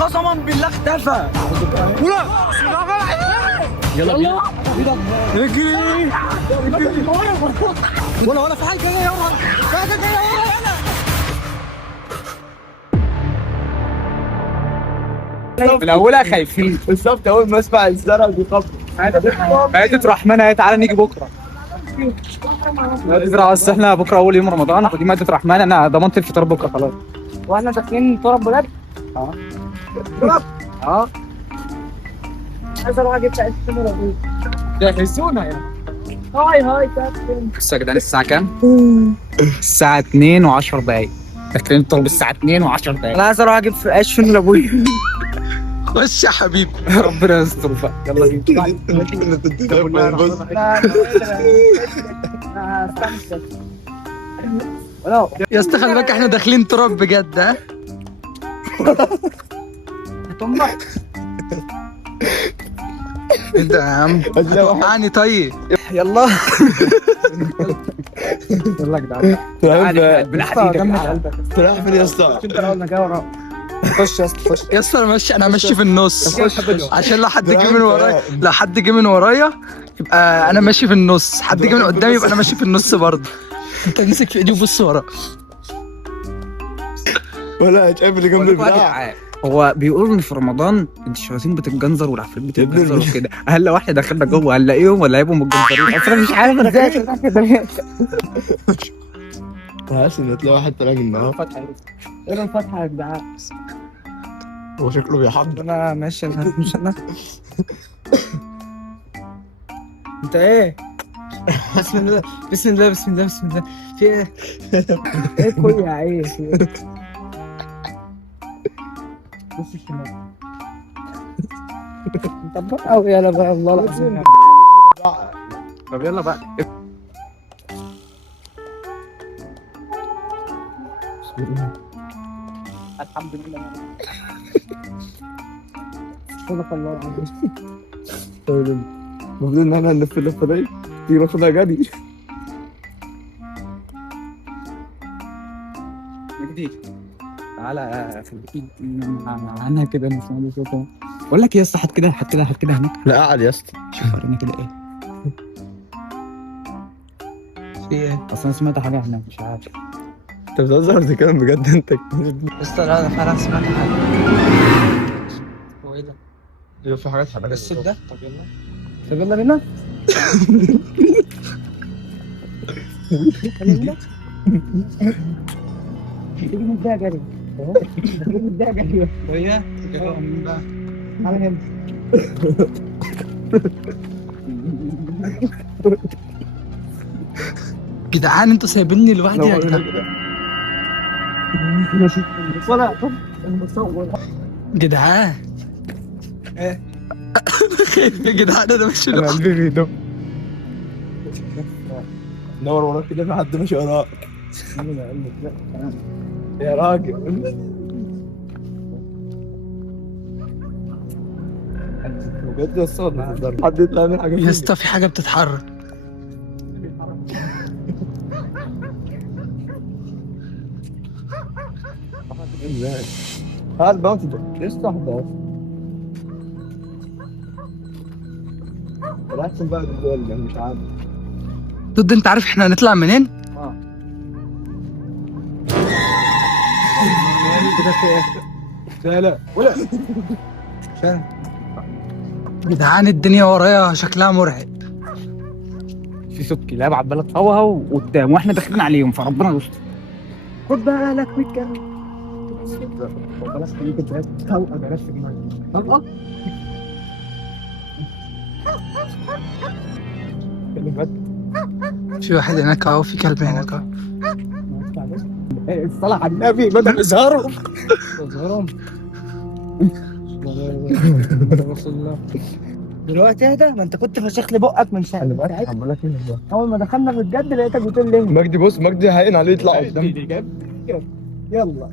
قسما بالله اختفى. يلا بينا. اجري ولا في حاجه جايه ورا، في حاجه جايه ورا هنا. من اولها خايفين بالظبط. اول ما اسمع الزرع بيخبط عيدة رحمن. تعالى نيجي بكره نزرع. بس احنا بكره اول يوم رمضان، ودي ماده رحمن. انا ضمنت الفطار بكره خلاص. واحنا داخلين تراب بجد. اه عايز اروح اجيب شقه السمره. جهزونا يعني. هاي كابتن. بصوا يا جدعان الساعه كام؟ الساعه 2 و10 دقايق. داخلين الطلب الساعه 2 و10 دقايق. انا عايز اروح اجيب عيش فين لابويا. خش يا حبيبي. ربنا يستر بقى. يلا بينا. يا اسطى خلي بالك احنا داخلين تراب بجد. ها هتنبح. ايه ده يا عم؟ هتوقعني طيب. يلا يلا يا جدعان. بالحديد رايح فين يا اسطى؟ انت قلنا جاي وراك. خش يا اسطى خش يا اسطى. انا ماشي في النص عشان لو حد جه من ورايا، لو حد جه من ورايا يبقى انا ماشي في النص، حد جه من قدامي يبقى انا ماشي في النص برضه. انت ماسك في ايدي وبص ورا. ولا شايف اللي جنب البتاع. هو بيقولوا ان في رمضان الشياطين بتتجنزر والعفاريت بتتجنزر وكده. هل لو احنا دخلنا جوه هنلاقيهم ولا هيبقوا متجنزرين؟ اصل انا مش عارف. انا حاسس ان تلاقي واحد طالع من النهار. ايه الفتحه يا جدعان؟ هو شكله بيحضر. انا ماشي. انا مش انا. انت ايه؟ بسم الله بسم الله بسم الله بسم الله. في ايه؟ ايه كل يا عيش؟ بص الشمال. طب قوي. يلا بقى الله العظيم. طب يلا بقى. الحمد لله. صدق الله العظيم. المفروض ان احنا نلف اللفه دي تيجي ناخدها جري. مجدي تعالى خليك عنها كده نسمع صوتها. بقول لك يا اسطى هات كده هات كده هات كده هناك. لا قاعد يا اسطى. شوف وريني كده ايه في ايه. اصل انا سمعت حاجه هناك مش عارف. انت بتهزر ولا كلام بجد انت؟ يا اسطى لا انا فعلا سمعت حاجه. هو ايه ده؟ ايوه في حاجات حبيبي. الصوت ده. طب يلا. طب يلا بينا. تيجي مديها جري. تيجي مديها جري. وهي مين بقى؟ على هنا. جدعان انتوا سايبيني لوحدي يا جدعان. ولا جدعان ايه خايف يا جدعان. انا ماشي لوحدي. قلبي بيدق. دور وراك كده في حد ماشي وراك. يا راجل بجد يا اسطى حد يطلع من حاجه. يا اسطى في حاجه بتتحرك. ازاي؟ هات باوتي ده لسه واحده. رحت بقى بالدول مش عارف. ضد انت عارف احنا هنطلع منين؟ كده في ايه؟ لا ولا جدعان الدنيا ورايا شكلها مرعب. في صوت كلاب عماله تهوهو قدام واحنا داخلين عليهم فربنا يستر. خد بالك من الكلام. خلاص خليك انت توقع بلاش في دماغك. طب في واحد هناك اهو. في كلب هناك اهو. الصلاة على النبي بدأ يظهرهم. دلوقتي اهدى. ما انت كنت فشخ لي بقك من ساعه. اول ما دخلنا في الجد لقيتك بتقول لي مجدي. بص مجدي هاين عليه يطلع قدام. يلا.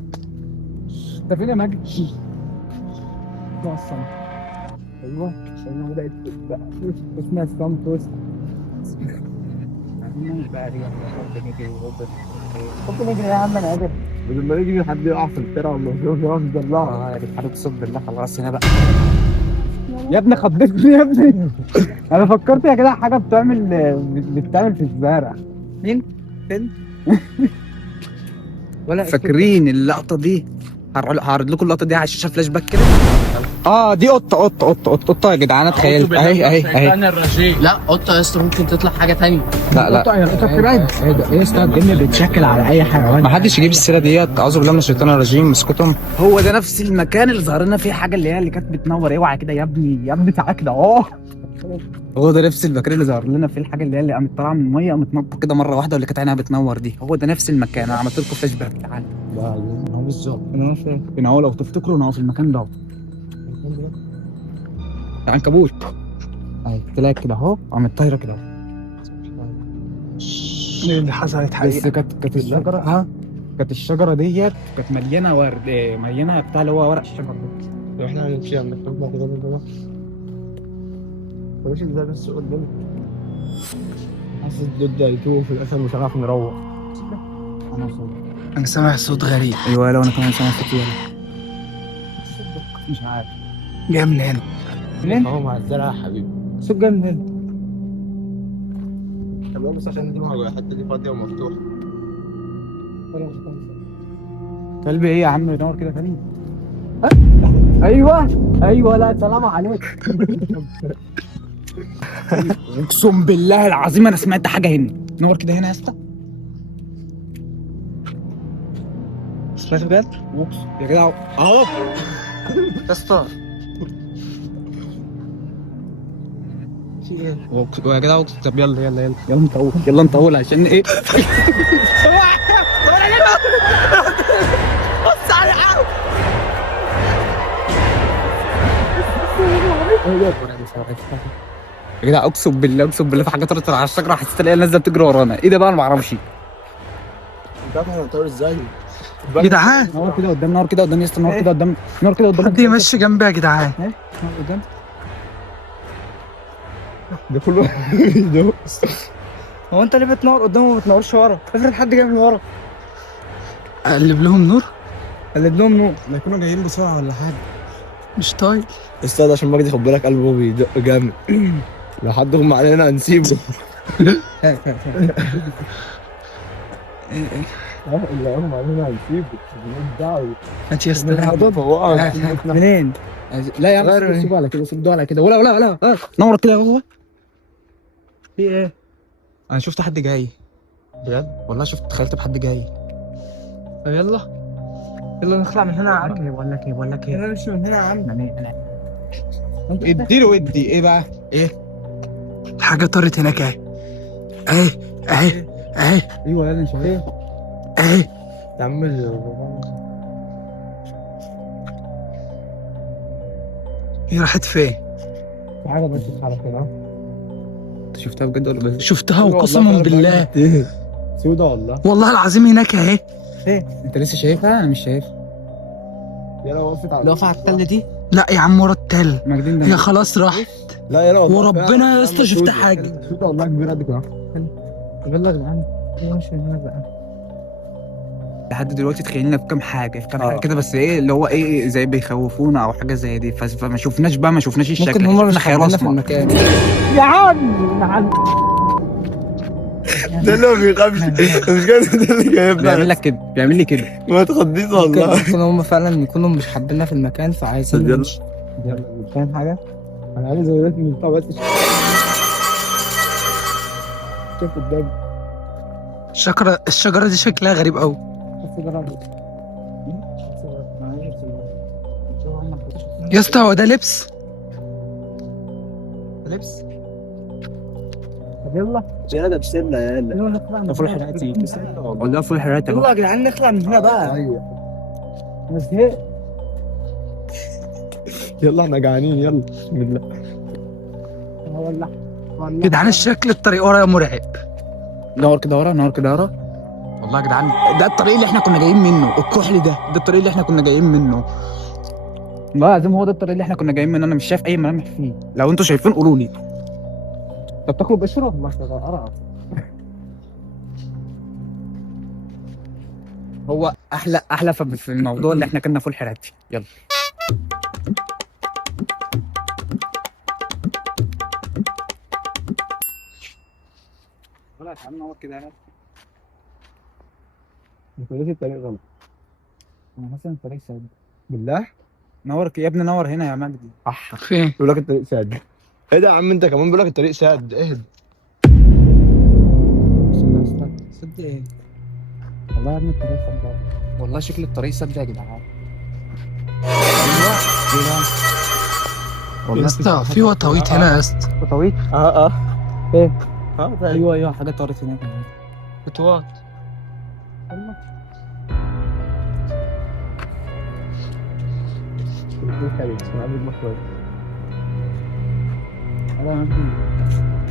انت فين يا مجدي؟ وصل. ايوه عشان بدات بقى اسمها الصمت وسط. بقى دي ممكن نجري يا عم. انا قادر. لما يجي حد يقع في الترعه ولا يقف يدلعها. يا جدعان اقسم بالله خلاص هنا بقى. يا ابني خضتني يا ابني. انا فكرت يا جدع حاجه بتتعمل في الزرع. مين؟ فين؟ ولا فاكرين اللقطه دي؟ هعرض لكم اللقطه دي على الشاشه فلاش باك كده. دي قطه يا جدعان، اتخيلت اهي. لا قطه يا اسطى ممكن تطلع حاجه تانية. لا ايه اسطى الدنيا بتشكل على اي حيوان. ما حدش يجيب السيره ديت، اعوذ بالله من الشيطان الرجيم، اسكتهم. هو ده نفس المكان اللي ظهر لنا فيه حاجه اللي كانت بتنور. اوعى كده يا ابني تعالى كده هو ده نفس المكان اللي ظهر لنا فيه الحاجه اللي قامت طالعه من الميه، قامت نطت كده مره واحده، واللي كانت عينها بتنور دي. هو ده نفس المكان. انا عملت لكم فلاش باك. تعالى هو بالظبط هنا اهو، لو تفتكروا هنا في المكان ده. عنكبوت اهي طلعت كده اهو، قامت طايره كده اهو. ايه اللي حصلت بس حقيقة؟ كانت الشجره كانت الشجره ديت كانت مليانه ورد، مليانه بتاع اللي هو ورق الشجر ده. لو احنا هنمشي عندك نطلع كده من جوه. ماشي ازاي بس قدامك؟ حاسس الدود ده هيتوه في الاخر مش هنعرف نروح. انا سامع صوت غريب ايوه لو انا كمان سامع صوت مش عارف جاي من هنا. منين؟ اهو مع الزرع يا حبيبي. صوت جاي من هنا. طب بس عشان دي الحته دي فاضيه ومفتوحه. كلبي ايه يا عم؟ يدور كده تاني. ايوه لا سلام عليك. اقسم بالله العظيم انا سمعت حاجه هنا. نور كده هنا يا اسطى. سمعت بجد؟ يا جدع اهو يا اسطى في ايه؟ يا جدع طب يلا نطول عشان ايه؟ بص على العالم. يا جدع اقسم بالله في حاجه طلعت على الشجره، حسيت الاقيها نازله بتجري ورانا. ايه ده بقى؟ انا ما اعرفش. انت عارف احنا هنطور ازاي؟ يا جدعان نور كده قدام يا اسطى. نور كده قدام حد يمشي جنبي يا جدعان. نور قدام. ده كله ده هو انت ليه بتنور قدام وما بتنورش ورا؟ افرض حد جاي من ورا. اقلب لهم نور. لا يكونوا جايين بسرعه ولا حاجه. مش طايق. استاذ عشان مجدي خد بالك قلبه بيدق جامد. لو حد غمى علينا هنسيبه. اللي غمى علينا هنسيبه. مالناش دعوه. هات يا اسطى. منين؟ لا يا عم سيبه على كده، سيبه على كده. ولا نور كده هو. في ايه؟ انا شفت حد جاي بجد والله. تخيلت بحد جاي. طب يلا نطلع من هنا يا عم. بقول لك ايه يلا نمشي من هنا يا عم. انا اديله ايه بقى؟ ايه حاجة طارت هناك اهي. اهي ايوه يلا نشوف ايه. اهي يا عم هي راحت فين؟ في حاجه بس بتتحرك هنا. انت شفتها بجد ولا بس؟ شفتها وقسما بالله سودة والله العظيم هناك اهي. انت لسه شايفها؟ انا مش شايفها. يلا واقفة على التلة دي؟ لا يا عم ورا التل. ماجدين هي خلاص راحت. لا يلا والله وربنا يا اسطى شفت حاجة. سودة والله كبيرة قد كده. يلا يا جدعان ماشي من هنا بقى. لحد دلوقتي تخيلنا في كام حاجه كده، بس ايه اللي هو ايه زي بيخوفونا او حاجه زي دي. فما شفناش الشكل. ممكن هم مش خيال في المكان. يا عم ده اللي ما بيخافش. مش كده ده اللي جايبنا. بيعمل لي كده. ما تخضيش والله. ممكن هم فعلا يكونوا مش حابيننا في المكان فعايزين نمشي. فاهم حاجه؟ انا عايز اقول لك من بتاع بس. شوف قدام. الشجرة دي شكلها غريب قوي. يا اسطى هو ده لبس؟ طب يلا زيادة بسلة يا يلا. يلا نطلع فول حراتي. والله فول حراتي. يلا يا جدعان نطلع من هنا بقى. ايوه بس ايه؟ يلا احنا جعانين يلا. بسم الله. والله يا جدعان الشكل الطريق ورا مرعب. نور كده ورا والله يا جدعان ده الطريق اللي احنا كنا جايين منه. الكحل ده الطريق اللي احنا كنا جايين منه. والله العظيم هو ده الطريق اللي احنا كنا جايين منه. انا مش شايف اي ملامح فيه. لو انتوا شايفين قولوا لي. طب تاكلوا بقشره؟ والله قرع. هو احلى في الموضوع اللي احنا كنا فول حراتي. يلا ولا تعالى نور كده انا ماشي الطريق غلط. مثلا الطريق ساد. بالله نور يا ابني، نور هنا يا مجدي. فين؟ بيقول لك الطريق ساد. ايه ده يا عم انت كمان بيقول لك الطريق ساد. اهدى. صدق ايه؟ والله يا ابني الطريق سد، والله شكل الطريق سد يا جدعان. يا اسطى في وطويط هنا يا اسطى. وطويط؟ اه ايه؟ ايوه حاجه طارت هناك. خطوات.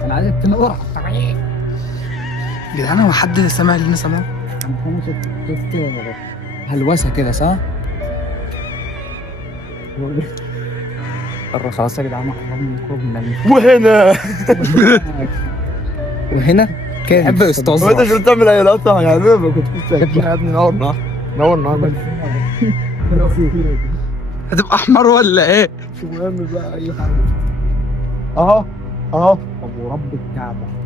انا عايزك تنور على الطريق. يا جدعان هو حد سامع اللي انا سامعه؟ انا شفت هلوسه كده صح؟ خلاص يا جدعان وهنا كان بحب هو انت استاذ. مش بتعمل اي لقطه يعني ما كنت ساكت يا ابني. نور هتبقى احمر ولا ايه؟ مش مهم بقى اي حاجه. اهو طب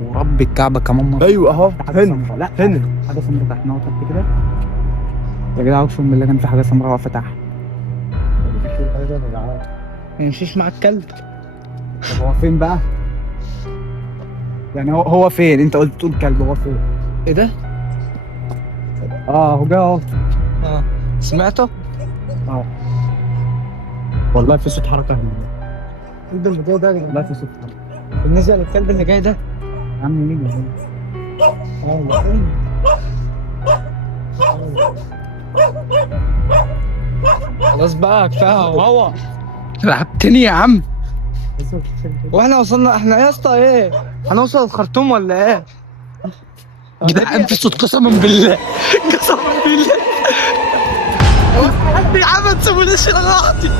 ورب الكعبه كمان مره. ايوه اهو هنا لا هنا حاجه سمراء تحت نقطه كده يا جدعان، اقسم بالله كان في حاجه سمراء واقفه تحت. ما يمشيش مع الكلب. طب هو فين بقى؟ يعني هو فين؟ انت قلت تقول كلب، هو فين؟ ايه ده؟ هو جاي اهو. سمعته؟ والله في صوت حركه هنا. ده الموضوع ده والله في صوت حركه. بالنسبه للكلب اللي جاي ده يا عم مين يا عم؟ خلاص بقى كفايه هوا. رعبتني يا عم. واحنا وصلنا احنا يا اسطى ايه؟ هنوصل الخرطوم ولا ايه؟ جدعان في صوت قسما بالله. قسما بالله. يا عم ما تسيبونيش انا لوحدي.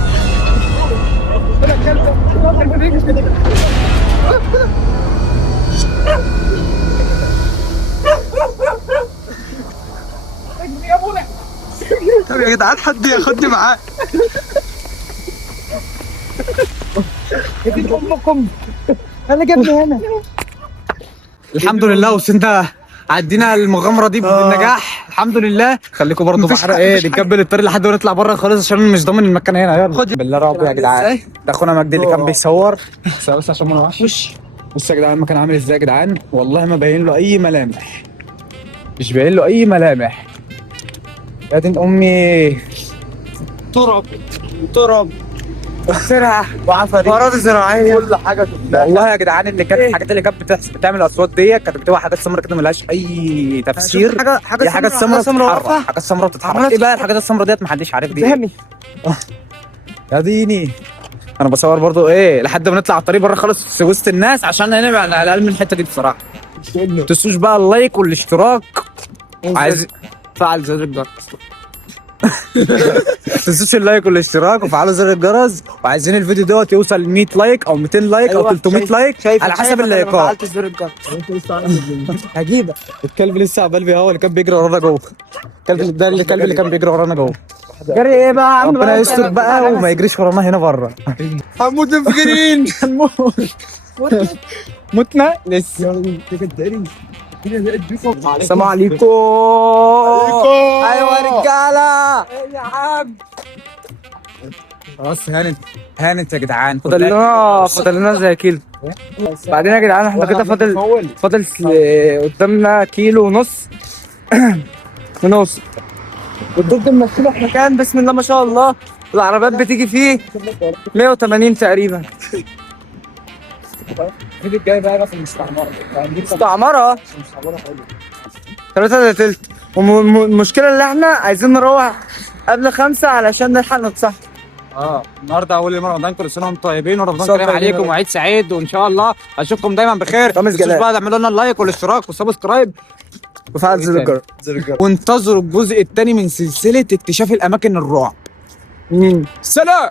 طب يا جدعان حد ياخدني معاه. امكم انا جبني هنا. الحمد لله وصلنا، عدينا المغامره دي بالنجاح الحمد لله. خليكم برضه معانا ايه، نكمل الطريق لحد ما نطلع بره خالص عشان مش ضامن المكان هنا. يلا خد بالله رب يا جدعان، ده اخونا مجدي اللي كان بيصور بس عشان ما نوحش. بصوا يا جدعان المكان عامل ازاي يا جدعان، والله ما باين له اي ملامح، مش باين له اي ملامح. يا دين امي، تراب وسرعه وعفاريت زراعيه كل حاجه شفتها. والله يا جدعان اللي كانت الحاجات اللي كانت بتعمل اصوات دي كانت بتبقى حاجات سمراء كده ملهاش اي تفسير. دي حاجات سمراء بتتحرك، حاجات سمراء بتتحرك. ايه بقى الحاجات السمراء ديت؟ محدش عارف دي إيه. يا ديني انا بصور برضو ايه لحد ما نطلع على الطريق بره خالص في وسط الناس عشان نبعد على الاقل من الحته دي بصراحه. ما تنسوش بقى اللايك والاشتراك، عايز فعل زر الجرس. ما تنسوش اللايك والاشتراك وفعلوا زر الجرس، وعايزين الفيديو دوت يوصل 100 لايك او 200 لايك او 300 لايك على حسب اللايكات. هجيبك. الكلب لسه عبال بيه، هو اللي كان بيجري ورانا جوه. الكلب ده الكلب اللي كان بيجري ورانا جوه. جري ايه بقى يا عم؟ ربنا يستر بقى وما يجريش ورانا هنا بره. هنموت انفجارين. متنا لسه. السلام عليكم. ايوه يا رجاله. ايه يا عم؟ خلاص هانت يا جدعان. فاضل لنا زي كيلو. بعدين يا جدعان احنا كده فاضل قدامنا كيلو ونص ونوصل. والدور ده ممثله في مكان بسم الله ما شاء الله العربيات بتيجي فيه 180 تقريبا. الفيديو الجاي بقى في المستعمره. مستعمرة 3 تلت. والمشكلة اللي احنا عايزين نروح قبل 5 علشان نلحق نتصحى. النهارده اول يوم رمضان، كل سنه وانتم طيبين ورمضان كريم عليكم وعيد سعيد، وان شاء الله اشوفكم دايما بخير. خمس جلال. بقى تعملوا لنا اللايك والاشتراك والسبسكرايب وفعل زر الجرس. وانتظروا الجزء الثاني من سلسله اكتشاف الاماكن الرعب. سلام.